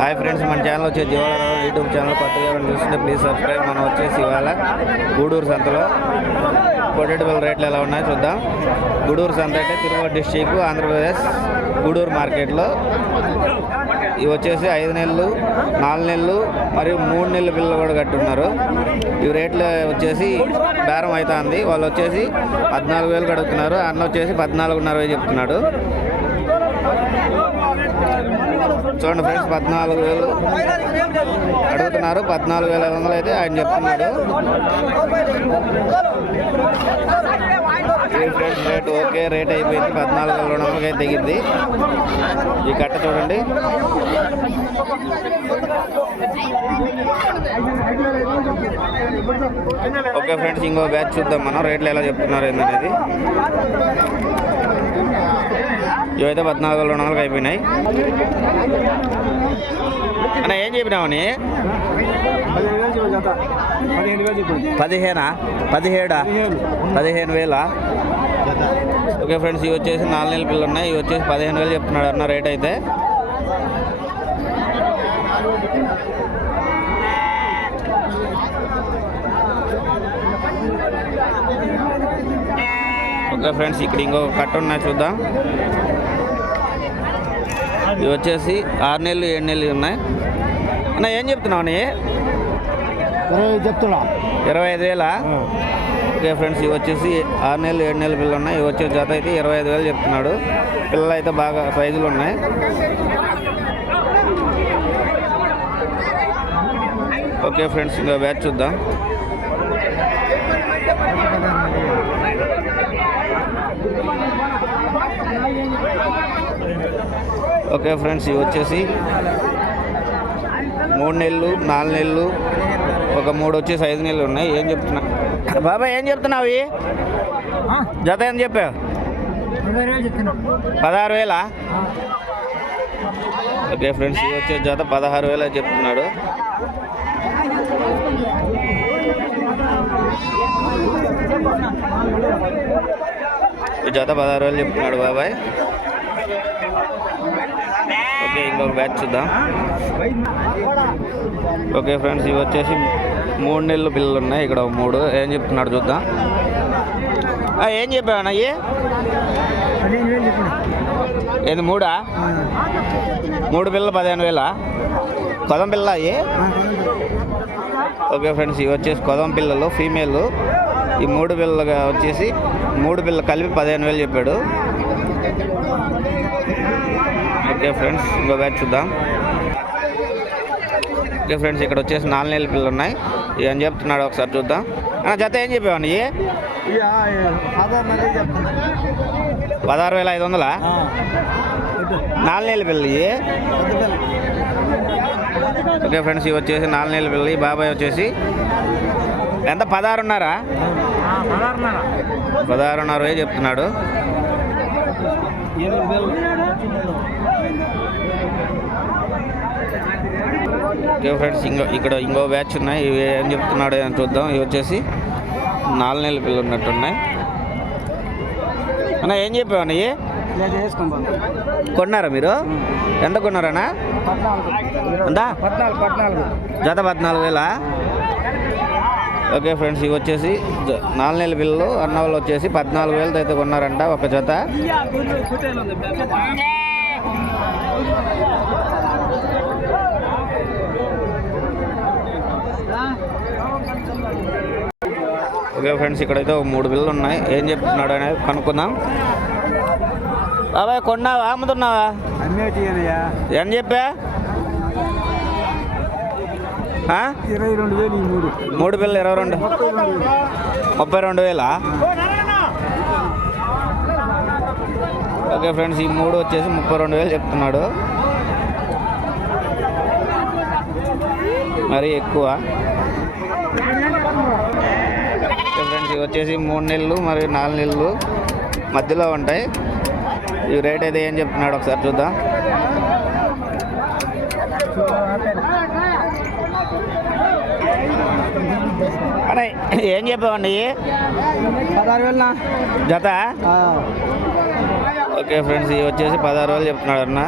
Hi friends మన channel వచ్చే జీవాల యూట్యూబ్ ఛానల్ కొత్తగా చూస్తుంటే ప్లీజ్ సబ్స్క్రైబ్ మనం వచ్చేసి ఇవాళ గూడూరు సంతలో పొటాటోల రేట్లు ఎలా ఉన్నాయో చూద్దాం. గూడూరు సంత అంటే తిరుపతి డిస్టిక్ ఆంధ్రప్రదేశ్ గూడూరు మార్కెట్లో. ఇవి వచ్చేసి ఐదు నెలలు నాలుగు నెలలు మరియు మూడు నెలల పిల్లలు కూడా కట్టున్నారు. ఈ రేట్లు వచ్చేసి బేరం అవుతుంది వాళ్ళు వచ్చేసి పద్నాలుగు వేలు కడుగుతున్నారు. అన్న వచ్చేసి పద్నాలుగున్నర వేలు చెప్తున్నాడు. చూడండి ఫ్రెండ్స్ పద్నాలుగు వేలు. అడుగుతున్నారు. పద్నాలుగు వేల ఐదు వందలు అయితే ఆయన చెప్తున్నాడు. ఫ్రెండ్స్ రేట్ ఓకే రేట్ అయిపోయింది. పద్నాలుగు వేల రెండు వందలకి అయితే దిగింది ఈ కట్ట చూడండి. ఓకే ఫ్రెండ్స్ ఇంకో బ్యాచ్ చూద్దాం మనం. రేట్లు ఎలా చెప్తున్నారు ఏందనేది. ఇవైతే పద్నాలుగు వేల రెండు వందలకి అయిపోయినాయి. అన్న ఏం చెప్పినామని పదిహేనా? పదిహేడా? పదిహేను వేలా? ఓకే ఫ్రెండ్స్ ఇవి వచ్చేసి నాలుగు నెలల పిల్లలు ఉన్నాయి. ఇవి వచ్చేసి పదిహేను వేలు చెప్తున్నాడు అన్న రేట్ అయితే. ఓకే ఫ్రెండ్స్ ఇక్కడ ఇంకో కట్ట ఉన్నాయి చూద్దాం. ఇవి వచ్చేసి ఆరు నెలలు ఏడు నెలలు ఉన్నాయి. అన్న ఏం చెప్తున్నావు నీ ఇరవై చెప్తున్నా. ఇరవై ఐదు వేలా? ఓకే ఫ్రెండ్స్ ఇవి వచ్చేసి ఆరు నెలలు ఏడు నెలల పిల్లలు ఉన్నాయి. ఇవి వచ్చే జత అయితే ఇరవై ఐదు వేలు చెప్తున్నాడు. పిల్లలు అయితే బాగా సైజులు ఉన్నాయి. ఓకే ఫ్రెండ్స్ ఇంకా బ్యాచ్ చూద్దాం. ఓకే ఫ్రెండ్స్ ఇవి వచ్చేసి మూడు నెలలు నాలుగు నెలలు ఒక మూడు వచ్చేసి ఐదు నెలలు ఉన్నాయి. ఏం చెప్తున్నా? బాబాయ్ ఏం చెప్తున్నావు ఇవి? జత ఏం చెప్పావు? పదహారు వేలా? ఓకే ఫ్రెండ్స్ ఇవి వచ్చే జత పదహారు వేలు చెప్తున్నాడు. జత పదహారు వేలు చెప్తున్నాడు బాబాయ్. ఓకే ఇంకొక బ్యాచ్ చూద్దాం. ఓకే ఫ్రెండ్స్ ఇవి వచ్చేసి మూడు నెలలు పిల్లలు ఉన్నాయి. ఇక్కడ మూడు. ఏం చెప్తున్నాడు చూద్దాం. ఆ, ఏం చెప్పావు అయ్యి ఏంది మూడా? మూడు పిల్లలు పదిహేను వేల? కొదం పిల్ల అయ్యి ఓకే ఫ్రెండ్స్ ఇవి వచ్చేసి కొదం పిల్లలు ఫీమేల్. ఈ మూడు పిల్లలుగా వచ్చేసి మూడు పిల్లలు కలిపి పదిహేను వేలు చెప్పాడు. ఓకే ఫ్రెండ్స్ ఇంకో బ్యాచ్ చూద్దాం. ఓకే ఫ్రెండ్స్ ఇక్కడ వచ్చేసి నాలుగు నెలల పిల్లలు ఉన్నాయి ఇవి అని చెప్తున్నాడు ఒకసారి చూద్దాం. ఆ, జత ఏం సాధారణంగా చెప్తున్నా పదహారు వేల ఐదు వందలా? నాలుగు నెలల పిల్లలు ఇవి? ఓకే ఫ్రెండ్స్ ఇవి వచ్చేసి నాలుగు నెలల పిల్లలు. ఈ బాబాయ్ వచ్చేసి ఎంత? పదహారున్నారా? వేలు చెప్తున్నాడు? ఓకే ఫ్రెండ్స్ ఇంకో ఇక్కడ ఇంకో బ్యాచ్ ఉన్నాయి. ఇవి ఏం చెప్తున్నాడు అని చూద్దాం. ఇవి వచ్చేసి నాలుగు నెలల పిల్లలు ఉన్నట్టున్నాయి. అన్న ఏం లేదు వేసుకుంటాం కొన్నారా మీరు? ఎంత కొన్నారన్నా? ఎంతా? పద్నాలుగు పద్నాలుగు. జత పద్నాలుగు వేల? ఓకే ఫ్రెండ్స్ ఇవి వచ్చేసి జ- నాలుగు నెలల పిల్లలు. అన్న వాళ్ళు వచ్చేసి పద్నాలుగు వేలతో అయితే కొన్నారంట ఒక జత. ఓకే ఫ్రెండ్స్ ఇక్కడైతే ఒక మూడు బిల్లు ఉన్నాయి. ఏం చెప్తున్నాడు అనేది కనుక్కుందాం. బాబాయ్ కొన్నావా? అమ్ముతున్నావా? ఏం చెప్పా? ఇరవై రెండు వేలు మూడు. పిల్లలు ఇరవై రెండు. ముప్పై రెండు వేలు. ముప్పై రెండు వేలా ఓకే ఫ్రెండ్స్ ఈ మూడు వచ్చేసి ముప్పై రెండు వేలు చెప్తున్నాడు. మరి ఎక్కువ. ఫ్రెండ్స్ ఇవి వచ్చేసి మూడు నెలలు మరియు నాలుగు నెలలు మధ్యలో ఉంటాయి. ఈ రేట్ అయితే ఏం చెప్తున్నాడు ఒకసారి చూద్దాం. అరే ఏం చెప్పావండి జత? ఓకే ఫ్రెండ్స్ ఇవి వచ్చేసి పదహారు రోజులు చెప్తున్నాడు అన్న.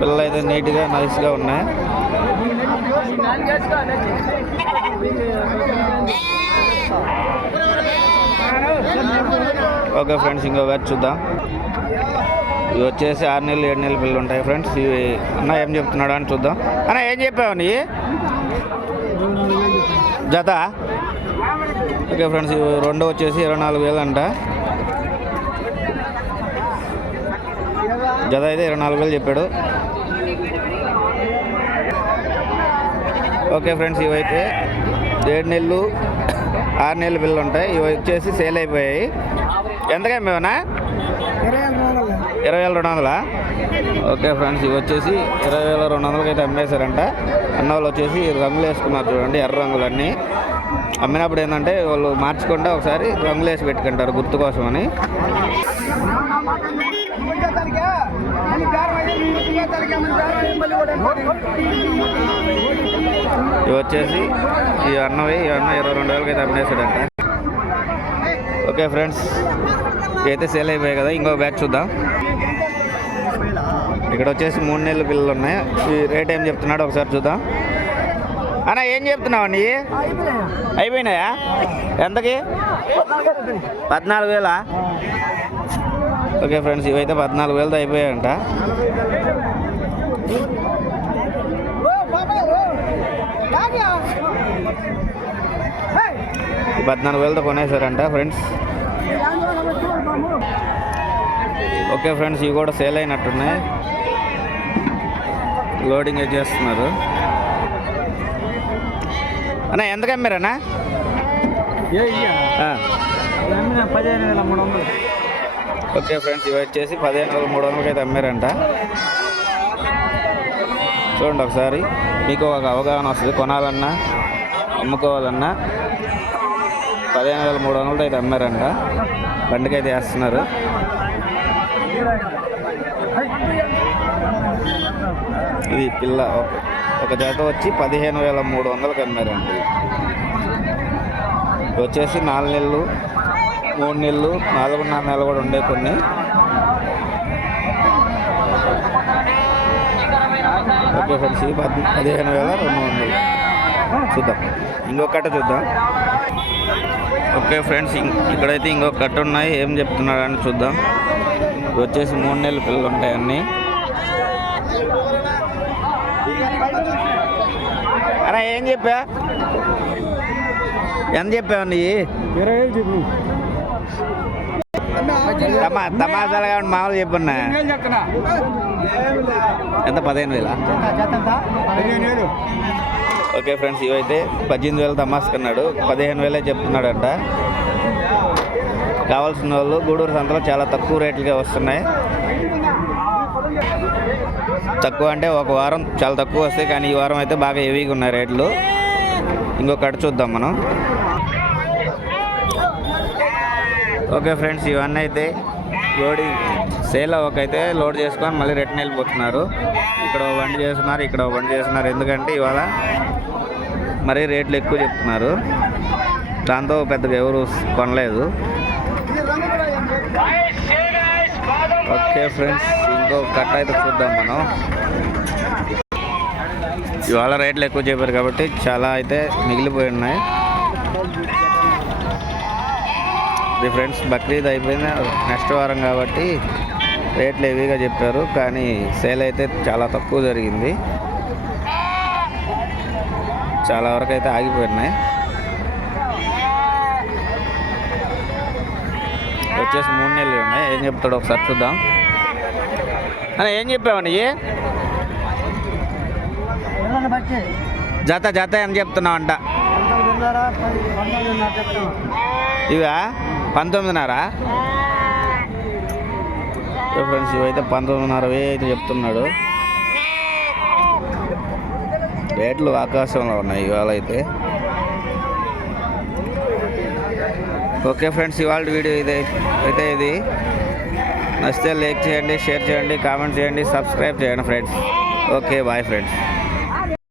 పిల్లలు అయితే నీట్గా నైస్గా ఉన్నాయి. ఓకే ఫ్రెండ్స్ ఇంకో చూద్దాం. ఇవి వచ్చేసి ఆరు నెలలు ఏడు నెలలు పిల్లలు ఉంటాయి ఫ్రెండ్స్. ఇవి అన్న ఏం చెప్తున్నాడు అని చూద్దాం. అన్న ఏం చెప్పావు నీ? జత. ఓకే ఫ్రెండ్స్ ఇవి రెండు వచ్చేసి ఇరవై నాలుగు వేలు అంట. జత అయితే ఇరవై నాలుగు వేలు చెప్పాడు. ఓకే ఫ్రెండ్స్ ఇవైతే ఏడు నెలలు ఆరు నెలల బిల్లు ఉంటాయి. ఇవి వచ్చేసి సేల్ అయిపోయాయి. ఎంతగా మేమన్నా ఇరవై వేల రెండు వందలా? ఓకే ఫ్రెండ్స్ ఇవి వచ్చేసి ఇరవై వేల రెండు వందలకి అయితే అమ్మేశారంట. అన్న వాళ్ళు వచ్చేసి రంగులు వేసుకున్నారు చూడండి ఎర్ర రంగులు అన్నీ అమ్మినప్పుడు ఏంటంటే వాళ్ళు మార్చకుండా ఒకసారి రంగులు వేసి పెట్టుకుంటారు గుర్తు ఇవి వచ్చేసి ఈ అన్నవి ఈ అన్న ఇరవై రెండు వేలకి అయితే అమ్మేశాడంట. ఓకే ఫ్రెండ్స్ ఇవైతే సేల్ అయిపోయాయి కదా ఇంకో బ్యాచ్ చూద్దాం. ఇక్కడ వచ్చేసి మూడు నెలల పిల్లలు ఉన్నాయి. ఈ రేట్ ఏం చెప్తున్నాడు ఒకసారి చూద్దాం. అన్న ఏం చెప్తున్నావు అండి? అయిపోయినాయా? ఎంతకి? పద్నాలుగు వేలా? ఓకే ఫ్రెండ్స్ ఇవైతే పద్నాలుగు వేలతో అయిపోయాయంట. పద్నాలుగు వేలతో కొనేసారంట ఫ్రెండ్స్. ఓకే ఫ్రెండ్స్ ఇవి కూడా సేల్ అయినట్టున్నాయి. లోడింగ్ చేస్తున్నారు. అన్న ఎంతకు అమ్మారన్నా ఏ ఇయ్యా? ఆ, అమ్మిన పదిహేను వేల మూడు వందలు. ఓకే ఫ్రెండ్స్ ఇవి వచ్చేసి పదిహేను వేల మూడు వందలకి అయితే అమ్మారంట. చూడండి ఒకసారి మీకు ఒక అవగాహన వస్తుంది. కొనాలన్నా అమ్ముకోవాలన్నా పదిహేను వేల మూడు వందలతో అయితే అమ్మారంట. బండికి అయితే వేస్తున్నారు. ఇది పిల్ల ఒక- ఒక జత వచ్చి పదిహేను వేల మూడు వందలకి అమ్మారండి వచ్చేసి నాలుగు నెలలు మూడు నెలలు నాలుగున్నర నెలలు కూడా ఉండే కొన్ని. ఓకే ఫ్రెండ్స్ ఇది పద్ పదిహేను వేల రెండు వందలు. చూద్దాం. ఇంకొక కట్ట చూద్దాం. ఓకే ఫ్రెండ్స్ ఇక్కడైతే ఇంకొక కట్ట ఉన్నాయి. ఏం చెప్తున్నాడు అని చూద్దాం. ఇవి వచ్చేసి మూడు నెలలు పిల్లలు ఉంటాయి అన్నీ. అరే ఏం చెప్పా? ఎంత చెప్పావు నీ? ఇరవై వేలు చెప్పు. తమా మామూలు చెప్పున్నా. ఎంత? పదిహేను వేలా? ఓకే ఫ్రెండ్స్ ఇవైతే పద్దెనిమిది వేలు తమాసుకున్నాడు పదిహేను వేలే చెప్తున్నాడంట. కావాల్సిన వాళ్ళు గూడూరు సంతలో చాలా తక్కువ రేట్లుగా వస్తున్నాయి. తక్కువ అంటే ఒక వారం చాలా తక్కువ వస్తాయి కానీ ఈ వారం అయితే బాగా హెవీగా ఉన్నాయి రేట్లు. ఇంకొకటి చూద్దాం మనం. ఓకే ఫ్రెండ్స్ ఇవన్నీ అయితే లోడింగ్ సేల్ అవ్వకైతే లోడ్ చేసుకొని మళ్ళీ రిటర్న్ వెళ్ళిపోతున్నారు. ఇక్కడ బండి చేస్తున్నారు ఇక్కడ బండి చేస్తున్నారు. ఎందుకంటే ఇవాళ మరీ రేట్లు ఎక్కువ చెప్తున్నారు. దాంతో పెద్దగా ఎవరు కొనలేదు. ఓకే ఫ్రెండ్స్ ఇంకో కట్ట అయితే చూద్దాం మనం. ఇవాళ రేట్లు ఎక్కువ చెప్పారు కాబట్టి చాలా అయితే మిగిలిపోయి ఉన్నాయి. ఇది ఫ్రెండ్స్ బక్రీద్ అయిపోయింది నెక్స్ట్ వారం కాబట్టి రేట్లు హెవీగా చెప్పారు కానీ సేల్ అయితే చాలా తక్కువ జరిగింది. చాలా వరకు అయితే ఆగిపోయినాయి. వచ్చేసి మూడు నెలలు ఉన్నాయి. ఏం చెప్తాడు ఒకసారి చూద్దాం. అన్న ఏం చెప్పావని బట్టి జత జత అని చెప్తున్నావు అంట? ఇవా? పంతొమ్మిదిన్నర? ఫ్రెండ్స్ ఇవైతే పంతొమ్మిదిన్నర అయితే చెప్తున్నాడు. రేట్లు ఆకాశంలో ఉన్నాయి ఇవాళ అయితే. ఓకే ఫ్రెండ్స్ ఇవాళ వీడియో ఇదే అయితే ఇది. నచ్చితే లైక్ చేయండి షేర్ చేయండి కామెంట్ చేయండి సబ్స్క్రైబ్ చేయండి ఫ్రెండ్స్. Okay bye friends.